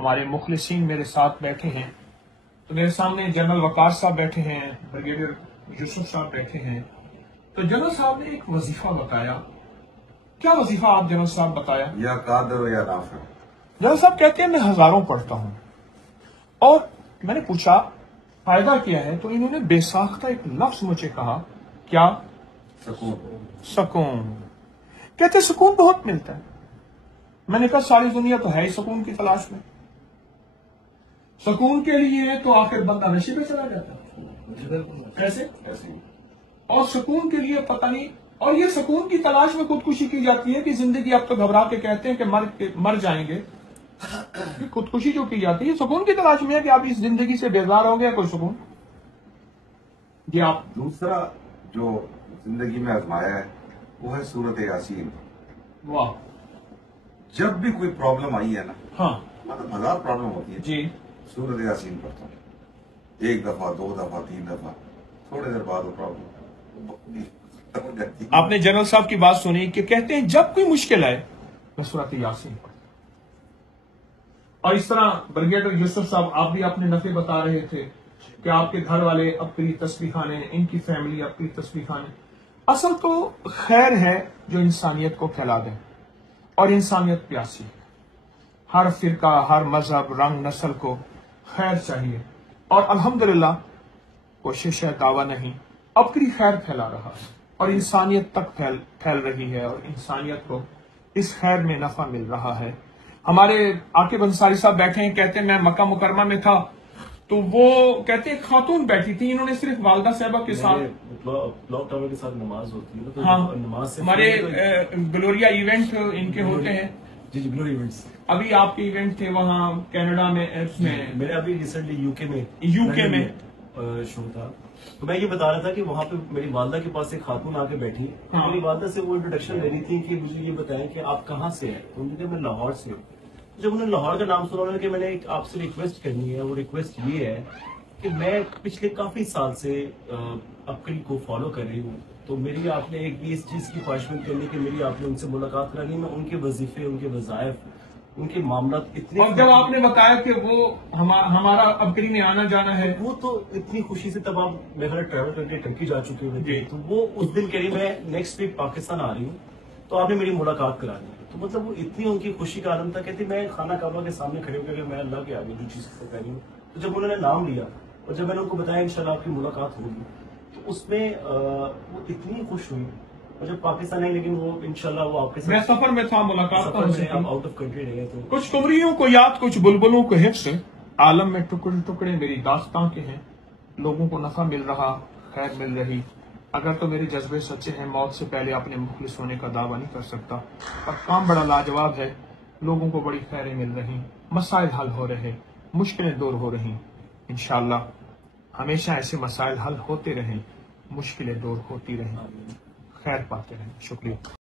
ہمارے مخلصین میرے ساتھ بیٹھے ہیں. تو میرے سامنے جنرل وقار صاحب بیٹھے ہیں, بریگیڈیئر یوسف صاحب بیٹھے ہیں. تو جنرل صاحب نے ایک وظیفہ بتایا. کیا وظیفہ آپ جنرل صاحب بتایا؟ یا قادر یا نافع. جنرل صاحب کہتے ہیں میں ہزاروں پڑھتا ہوں. اور میں نے پوچھا فائدہ کیا ہے؟ تو انہوں نے بے ساختہ ایک لفظ مجھے کہا. کیا؟ سکون. سکون. کہتے سکون بہت ملتا ہے. میں نے کہا ساری دنیا تو ہے ہی سکون کی تلاش میں. سکون کے لیے تو آخر بندہ نشے پہ چلا جاتا ہے. کیسے؟ اور سکون کے لیے پتہ نہیں. اور یہ سکون کی تلاش میں خودکشی کی جاتی ہے کہ زندگی آپ تو گھبرا کے کہتے ہیں کہ مر جائیں گے. خودکشی جو کی جاتی ہے سکون کی تلاش میں ہے کہ آپ اس زندگی سے بیزار ہوں گے. کوئی سکون یہ آپ. دوسرا جو زندگی میں آزمایا ہے وہ ہے سورت یاسین. واہ. جب بھی کوئی پرابلم آئی ہے نا, ہاں مطلب ہزار پرابلم ہوتی ہے, جی, سورت یاسین پڑھتا ہوں. ایک دفعہ, دو دفعہ, تین دفعہ, تھوڑے دیر بعد وہ پرابلم. آپ نے جنرل صاحب کی بات سنی کہ کہتے ہیں جب کوئی مشکل آئے میں سورت یاسین پڑھتا ہوں. اور اس طرح بریگیڈیئر یوسف صاحب آپ بھی اپنے نفع بتا رہے تھے کہ آپ کے گھر والے ابکری تسبیح خانے, ان کی فیملی ابکری تسبیح خانے. اصل تو خیر ہے جو انسانیت کو پھیلا دیں, اور انسانیت پیاسی ہے. ہر فرقہ, ہر مذہب, رنگ, نسل کو خیر چاہیے. اور الحمدللہ کوشش ہے, دعویٰ نہیں, ابکری خیر پھیلا رہا ہے اور انسانیت تک پھیل رہی ہے, اور انسانیت کو اس خیر میں نفع مل رہا ہے. ہمارے عاقب انصاری صاحب بیٹھے ہیں, کہتے ہیں میں مکہ مکرمہ میں تھا تو وہ کہتے ہیں خاتون بیٹھی تھی, انہوں نے صرف والدہ صاحبہ کے ساتھ کلاک ٹاور کے ساتھ نماز ہوتی ہے تو ہاں نماز سے ہمارے گلوریا ایونٹ ان کے ہوتے ہیں. جی جی گلوری ایونٹس. ابھی آپ کے ایونٹ تھے وہاں کینیڈا میں, اس میں میرے ابھی ریسنٹلی یو کے میں شو تھا. تو میں یہ بتا رہا تھا کہ وہاں پہ میری والدہ کے پاس ایک خاتون آ کے بیٹھی. میری والدہ سے وہ انٹروڈکشن لے رہی تھی کہ مجھے یہ بتائیں کہ آپ کہاں سے ہیں. تو انہوں نے کہا میں لاہور سے ہوں. جب انہوں نے لاہور کا نام سنا, انہوں نے کہ میں نے آپ سے ریکویسٹ کرنی ہے. وہ ریکویسٹ یہ ہے کہ میں پچھلے کافی سال سے ابکری کو فالو کر رہی ہوں, تو میری آپ نے ایک اس چیز کی خواہشمند کرنی کہ میری آپ نے ان سے ملاقات کرانی. میں ان کے وظیفے, ان کے وظائف, ان کے معاملات اتنے, اور جب آپ نے بتایا کہ وہ ہمارا ابکری میں آنا جانا ہے, وہ تو اتنی خوشی سے, تب آپ میرا ٹریول کر کے ٹرکی جا چکے ہوئے تھے, تو وہ اس دن کہہ رہی میں نیکسٹ ویک پاکستان آ رہی ہوں تو آپ نے میری ملاقات کرانی ہے. تو مطلب وہ اتنی ان کی خوشی کا عالم تھا. کہتی میں خانہ کعبہ کے سامنے کھڑے ہو کے میں اللہ کے آگے جو چیز کو کہہ رہی ہوں. تو جب انہوں نے نام لیا اور جب میں نے ان کو بتایا انشاءاللہ آپ کی ملاقات ہوگی, تو اس میں وہ اتنی خوش ہوئی. اور جب پاکستان آئی, لیکن وہ انشاءاللہ وہ آپ کے میں سفر میں تھا, ملاقات آؤٹ آف کنٹری رہے. تو کچھ قمریوں کو یاد, کچھ بلبلوں کو حفظ, عالم میں ٹکڑے ٹکڑے میری داستان کے ہیں. لوگوں کو نفع مل رہا, خیر مل رہی. اگر تو میرے جذبے سچے ہیں, موت سے پہلے اپنے مخلص ہونے کا دعویٰ نہیں کر سکتا. پر کام بڑا لاجواب ہے, لوگوں کو بڑی خیریں مل رہی, مسائل حل ہو رہے, مشکلیں دور ہو رہی. انشاءاللہ ہمیشہ ایسے مسائل حل ہوتے رہیں, مشکلیں دور ہوتی رہیں, خیر پاتے رہیں. شکریہ.